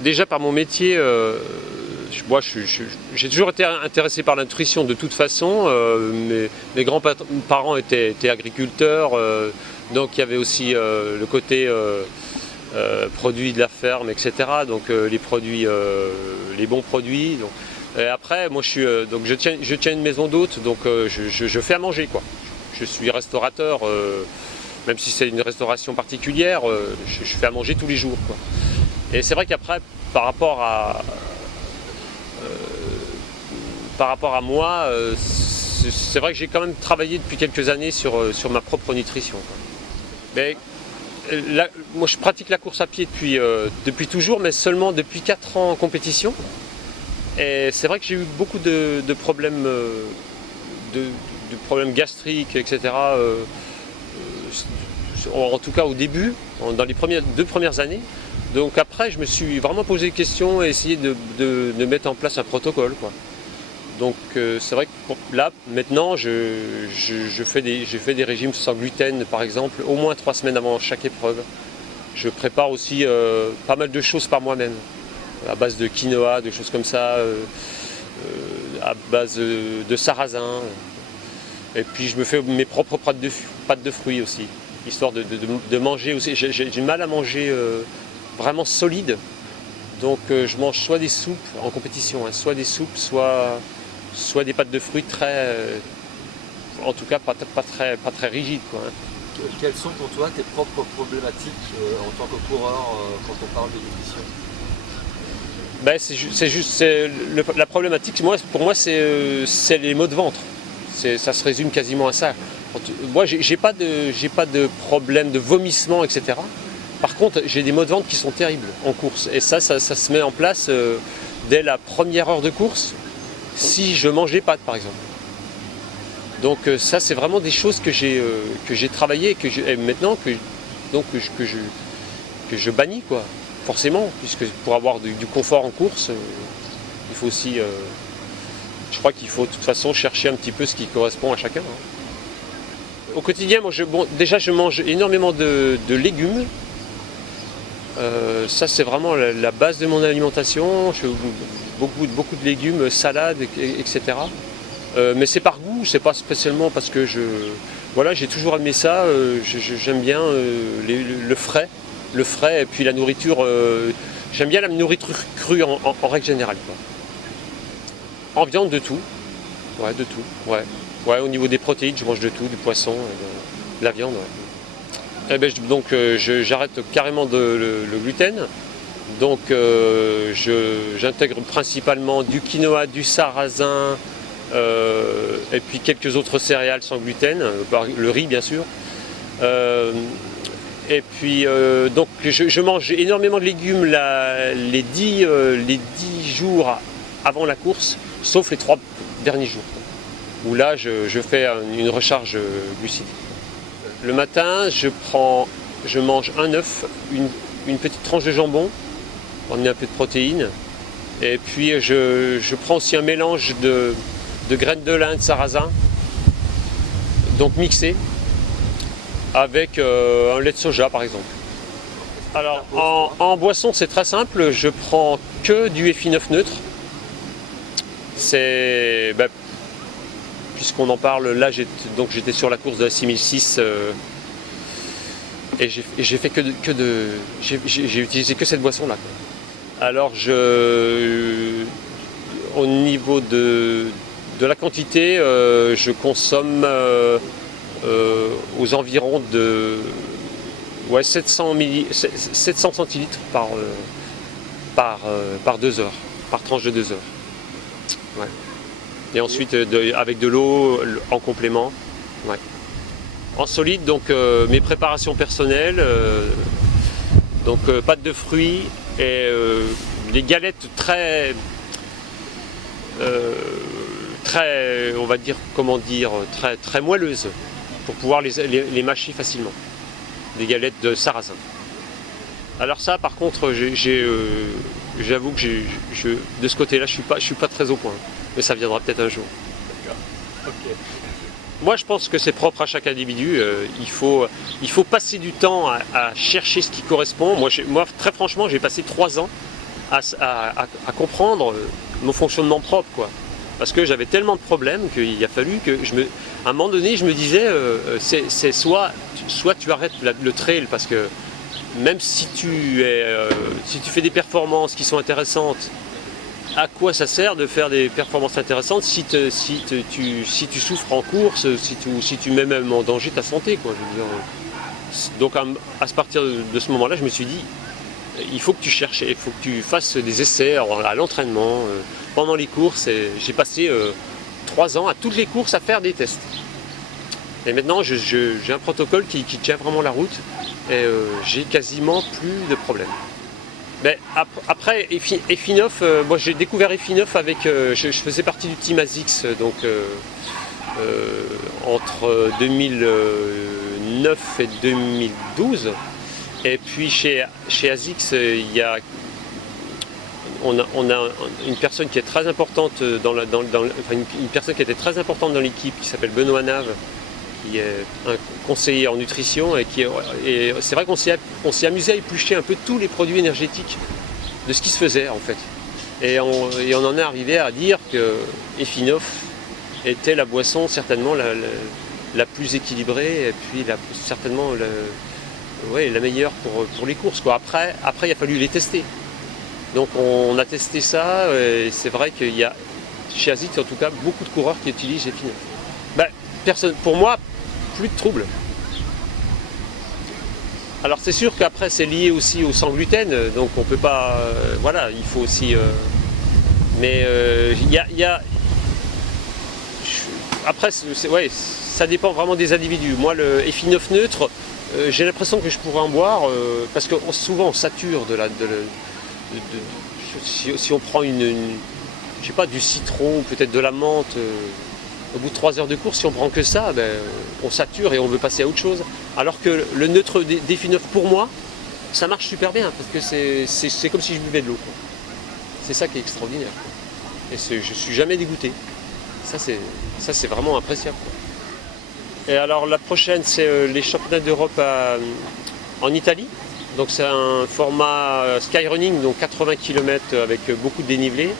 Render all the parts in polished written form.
Déjà par mon métier, j'ai toujours été intéressé par la nutrition de toute façon. Mes grands-parents étaient agriculteurs, donc il y avait aussi le côté produits de la ferme, etc. Donc les bons produits. Donc. Et après, moi je tiens une maison d'hôtes, donc je fais à manger quoi. Je suis restaurateur, même si c'est une restauration particulière, je fais à manger tous les jours quoi. Et c'est vrai qu'après, par rapport à moi, c'est vrai que j'ai quand même travaillé depuis quelques années sur ma propre nutrition. Mais là, moi je pratique la course à pied depuis toujours, mais seulement depuis 4 ans en compétition. Et c'est vrai que j'ai eu beaucoup de problèmes, de problèmes gastriques, etc. En tout cas au début, dans les 2 premières années. Donc après, je me suis vraiment posé des questions et essayé de mettre en place un protocole, quoi. Donc c'est vrai que là, maintenant, je fais des régimes sans gluten, par exemple, au moins 3 semaines avant chaque épreuve. Je prépare aussi pas mal de choses par moi-même, à base de quinoa, de choses comme ça, à base de sarrasin. Et puis je me fais mes propres pâtes de fruits aussi, histoire de manger aussi. J'ai du mal à manger vraiment solide, donc je mange soit des soupes en compétition, hein, soit des soupes, soit des pâtes de fruits en tout cas pas très rigides, quoi, hein. Quelles sont pour toi tes propres problématiques en tant que coureur quand on parle de nutrition? Ben, la problématique, pour moi, c'est les maux de ventre. Ça se résume quasiment à ça. Moi, j'ai pas de problème de vomissement, etc. Par contre, j'ai des maux de ventre qui sont terribles en course. Et ça se met en place dès la première heure de course, si je mange des pâtes, par exemple. Donc ça, c'est vraiment des choses que j'ai travaillé et maintenant que je bannis, quoi. Forcément, puisque pour avoir du confort en course, il faut aussi, je crois qu'il faut de toute façon chercher un petit peu ce qui correspond à chacun, hein. Au quotidien, moi, déjà je mange énormément de légumes. Ça c'est vraiment la base de mon alimentation. Je fais beaucoup de légumes, salades, etc. Mais c'est par goût, c'est pas spécialement parce que voilà, j'ai toujours aimé ça. J'aime bien le frais. Le frais et puis la nourriture, j'aime bien la nourriture crue en règle générale, quoi. En viande, de tout. Ouais, de tout. Ouais. Ouais, au niveau des protéines, je mange de tout, du poisson, de la viande, ouais. Et ben, donc j'arrête carrément le gluten. Donc j'intègre principalement du quinoa, du sarrasin, et puis quelques autres céréales sans gluten, le riz bien sûr. Et puis donc je mange énormément de légumes les 10 jours avant la course, sauf les 3 derniers jours, où là je fais une recharge glucidique. Le matin, je mange un œuf, une petite tranche de jambon, pour amener un peu de protéines. Et puis je prends aussi un mélange de graines de lin, de sarrasin, donc mixé, avec un lait de soja par exemple. Alors en boisson c'est très simple, je prends que du Effi9 neutre. C'est puisqu'on en parle, là j'étais sur la course de la 6006 et j'ai fait j'ai utilisé que cette boisson là. Alors au niveau de la quantité, je consomme aux environs de 700 centilitres par 2 heures, par tranche de 2 heures. Ouais. Et ensuite avec de l'eau en complément. Ouais. En solide, donc mes préparations personnelles, donc pâtes de fruits et les galettes très, on va dire, très moelleuses pour pouvoir les mâcher facilement. Des galettes de sarrasin. Alors ça, par contre, j'avoue que de ce côté-là, je suis pas très au point. Mais ça viendra peut-être un jour. D'accord. Ok. Moi, je pense que c'est propre à chaque individu. Il faut passer du temps à chercher ce qui correspond. Moi, très franchement, j'ai passé 3 ans à comprendre mon fonctionnement propre, quoi. Parce que j'avais tellement de problèmes qu'il a fallu que à un moment donné, je me disais, c'est soit tu arrêtes le trail, parce que même si tu fais des performances qui sont intéressantes, à quoi ça sert de faire des performances intéressantes si tu souffres en course, si tu mets même en danger ta santé, quoi, je veux dire. Donc à partir de ce moment-là, je me suis dit, il faut que tu cherches, il faut que tu fasses des essais à l'entraînement, pendant les courses. J'ai passé 3 ans à toutes les courses à faire des tests. Et maintenant, j'ai un protocole qui tient vraiment la route et j'ai quasiment plus de problèmes. Mais après, Efinof, moi j'ai découvert Efinof avec, je faisais partie du team ASICS, donc entre 2009 et 2012. Et puis chez ASICS, on a une personne qui est très importante une personne qui était très importante dans l'équipe, qui s'appelle Benoît Nave, qui est un conseiller en nutrition, et c'est vrai qu'on s'est amusé à éplucher un peu tous les produits énergétiques de ce qui se faisait en fait. Et on en est arrivé à dire que Efinof était la boisson certainement la plus équilibrée, et puis certainement la meilleure pour les courses, quoi. Après, il a fallu les tester. Donc on a testé ça, et c'est vrai qu'il y a, chez ASICS en tout cas, beaucoup de coureurs qui utilisent Efinof. Pour moi, plus de troubles. Alors c'est sûr qu'après c'est lié aussi au sans gluten, donc on peut pas, voilà, il faut aussi, mais après ouais, ça dépend vraiment des individus. Moi le Efinof neutre, j'ai l'impression que je pourrais en boire, parce que souvent on sature si on prend je sais pas, du citron, peut-être de la menthe. Au bout de 3 heures de course, si on prend que ça, on sature et on veut passer à autre chose. Alors que le neutre d'Efinof, pour moi, ça marche super bien, parce que c'est comme si je buvais de l'eau. C'est ça qui est extraordinaire, quoi. Et je suis jamais dégoûté. Ça c'est vraiment appréciable, quoi. Et alors la prochaine, c'est les championnats d'Europe en Italie. Donc c'est un format skyrunning, donc 80 km avec beaucoup de dénivelé.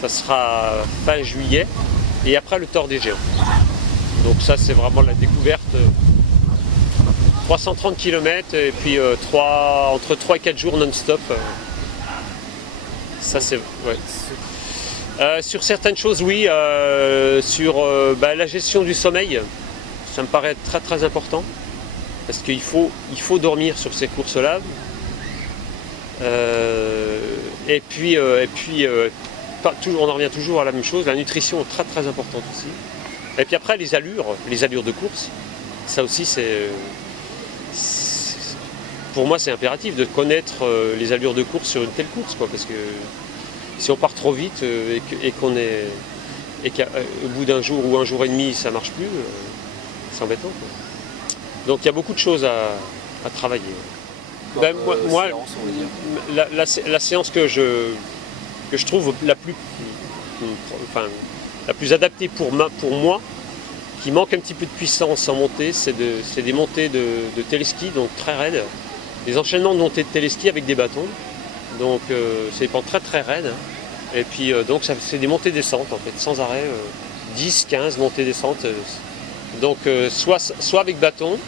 Ça sera fin juillet. Et après le Tour des Géants. Donc ça c'est vraiment la découverte. 330 km et puis entre 3 et 4 jours non-stop. Ça c'est... Ouais. Sur certaines choses, oui. Sur la gestion du sommeil, ça me paraît très très important. Parce qu'il faut dormir sur ces courses-là. Et puis on en revient toujours à la même chose, la nutrition est très très importante aussi. Et puis après les allures de course, ça aussi pour moi c'est impératif de connaître les allures de course sur une telle course, quoi, parce que si on part trop vite et qu'au bout d'un jour ou un jour et demi ça marche plus, c'est embêtant, quoi. Donc il y a beaucoup de choses à travailler. Moi, séance, on va dire. La séance que je trouve la plus adaptée pour moi, qui manque un petit peu de puissance en montée, c'est des montées de téléski, donc très raides, des enchaînements de montées de téléski avec des bâtons, donc c'est des pentes très très raides, et puis donc c'est des montées-descentes en fait, sans arrêt, 10, 15 montées-descentes, donc soit avec bâton,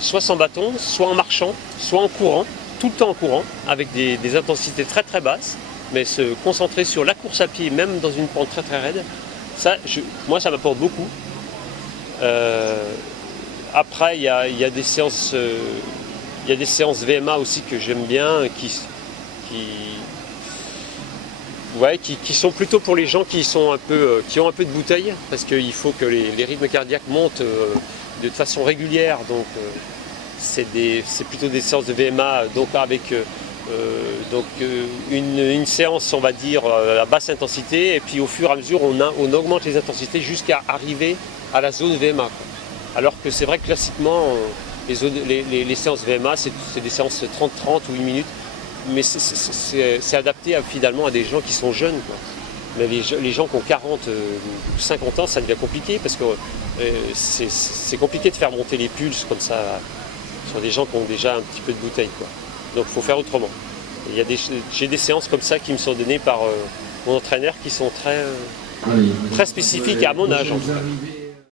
soit sans bâton, soit en marchant, soit en courant, tout le temps en courant, avec des intensités très très basses, mais se concentrer sur la course à pied, même dans une pente très très raide, moi ça m'apporte beaucoup. Après il y a des séances VMA aussi que j'aime bien, qui sont plutôt pour les gens qui ont un peu de bouteille, parce qu'il faut que les rythmes cardiaques montent de façon régulière, donc c'est plutôt des séances de VMA, donc avec une séance, on va dire, à basse intensité, et puis au fur et à mesure on augmente les intensités jusqu'à arriver à la zone VMA, quoi. Alors que c'est vrai que classiquement les séances VMA c'est des séances 30-30 ou 1 minute, mais c'est adapté finalement à des gens qui sont jeunes, quoi. Mais les gens qui ont 40 ou 50 ans, ça devient compliqué, parce que c'est compliqué de faire monter les pulses comme ça sur des gens qui ont déjà un petit peu de bouteille, quoi. Donc il faut faire autrement. J'ai des séances comme ça qui me sont données par mon entraîneur qui sont très spécifiques à mon âge en tout cas.